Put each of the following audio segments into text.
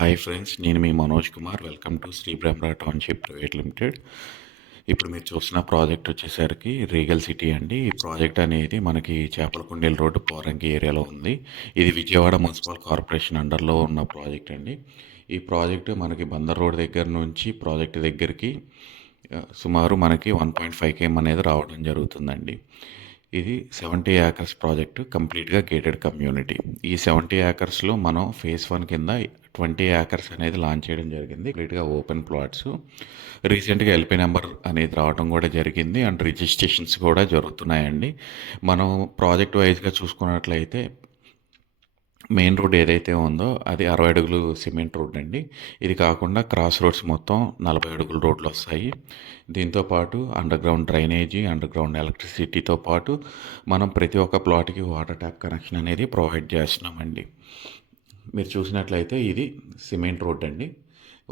Hi friends, నేను మీ Manoj Kumar. Welcome to Shri Brahmara township private limited. ఇప్పుడు మీరు చూసిన ప్రాజెక్ట్ వచ్చేసరికి రీగల్ సిటీ అండి. ఈ ప్రాజెక్ట్ అనేది మనకి చేపలకుండేలు రోడ్డు పోరంకి ఏరియాలో ఉంది. ఇది విజయవాడ మున్సిపల్ కార్పొరేషన్ అండర్లో ఉన్న ప్రాజెక్ట్ అండి. ఈ ప్రాజెక్టు మనకి బందర్ రోడ్ దగ్గర నుంచి ప్రాజెక్ట్ దగ్గరికి సుమారు మనకి 1.5 km అనేది రావడం జరుగుతుందండి. ఇది 70 ఏకర్స్ ప్రాజెక్టు, కంప్లీట్గా గేటెడ్ కమ్యూనిటీ. ఈ 70 ఏకర్స్లో మనం ఫేజ్ 1 కింద 20 ఏకర్స్ అనేది లాంచ్ చేయడం జరిగింది. కంప్లీట్గా ఓపెన్ ప్లాట్స్. రీసెంట్గా ఎల్పీ నెంబర్ అనేది రావడం కూడా జరిగింది అండ్ రిజిస్ట్రేషన్స్ కూడా జరుగుతున్నాయండి. మనం ప్రాజెక్ట్ వైజ్గా చూసుకున్నట్లయితే మెయిన్ రోడ్ ఏదైతే ఉందో అది 60 అడుగులు సిమెంట్ రోడ్ అండి. ఇది కాకుండా క్రాస్ రోడ్స్ మొత్తం 40 అడుగుల రోడ్లు వస్తాయి. దీంతోపాటు under ground drainage, under ground ఎలక్ట్రిసిటీతో పాటు మనం ప్రతి ఒక్క ప్లాట్కి వాటర్ ట్యాప్ కనెక్షన్ అనేది ప్రొవైడ్ చేస్తున్నామండి. మీరు చూసినట్లయితే ఇది సిమెంట్ రోడ్ అండి.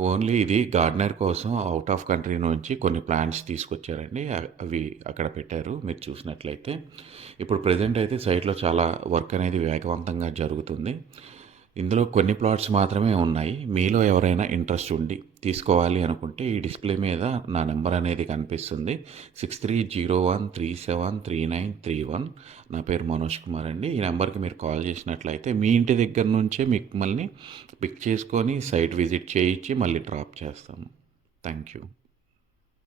ఓన్లీ ఇది గార్డెనర్ కోసం అవుట్ ఆఫ్ కంట్రీ నుంచి కొన్ని ప్లాంట్స్ తీసుకొచ్చారండి. అవి అక్కడ పెట్టారు మీరు చూసినట్లయితే. ఇప్పుడు ప్రజెంట్ అయితే సైట్లో చాలా వర్క్ అనేది వేగవంతంగా జరుగుతుంది. ఇందులో కొన్ని ప్లాట్స్ మాత్రమే ఉన్నాయి. మీలో ఎవరైనా ఇంట్రెస్ట్ ఉండి తీసుకోవాలి అనుకుంటే ఈ డిస్ప్లే మీద నా నెంబర్ అనేది కనిపిస్తుంది. 6301373931. నా పేరు మనోజ్ కుమార్ అండి. ఈ నెంబర్కి మీరు కాల్ చేసినట్లయితే మీ ఇంటి దగ్గర నుంచే మిమ్మల్ని పిక్ చేసుకొని సైట్ విజిట్ చేయించి మళ్ళీ డ్రాప్ చేస్తాము. Thank you.